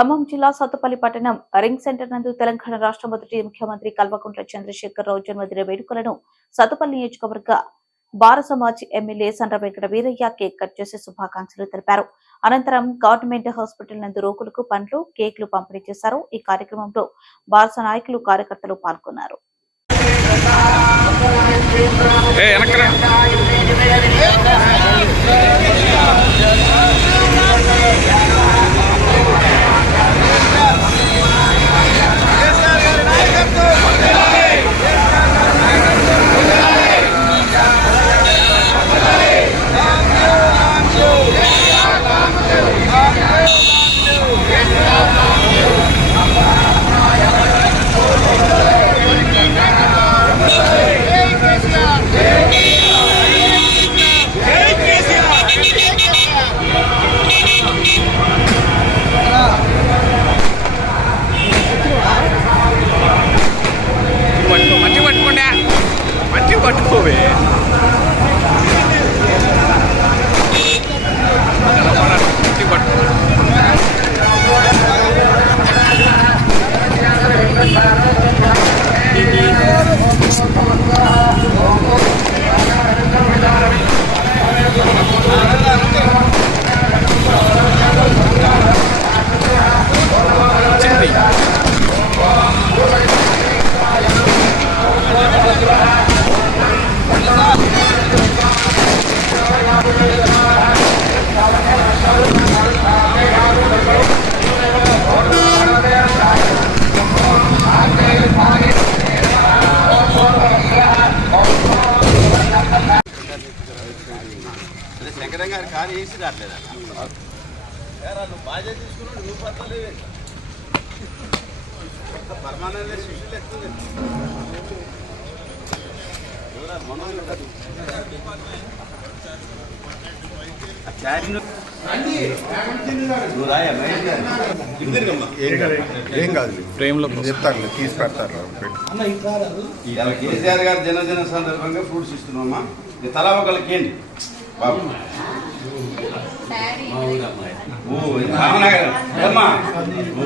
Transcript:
ఖమ్మం జిల్లా సత్తుపల్లి పట్టణం ring centre నందు తెలంగాణ రాష్ట్ర మొదటి ముఖ్యమంత్రి కల్వకుంట్ల చంద్రశేఖరరావు జన్మదిన వేడుకలను సత్తుపల్లి నియోజకవర్గ బార Samaj MLA Sandra Venkata Veeraiah cake cut చేసి శుభాకాంక్షలు తెలిపారు. అనంతరం గవర్నమెంట్ హాస్పిటల్ నందు రోగులకు పండ్లు కేక్లు పంపిణీ చేశారు. ఈ కార్యక్రమంలో బారస నాయకులు కార్యకర్తలు పాల్గొన్నారు. ఏ 后尾 అదే శంకరం గారి కారు వేసి రావట్లేదు? నువ్వు బాధ్యత తీసుకున్నాడు నువ్వు పట్టలేదు. పరమానంద శిష్యులు ఎక్కువ ఏం కాదు ఫ్రేమ్లో చెప్తారు తీసి పెడతారు కేసీఆర్ గారి జన్మదిన సందర్భంగా ఫ్రూట్స్ ఇస్తున్నామా తలా ఒకళ్ళకి ఏంటి బాబు. ఓ ఇది రామనగరం ఏమ్మా? ఓ,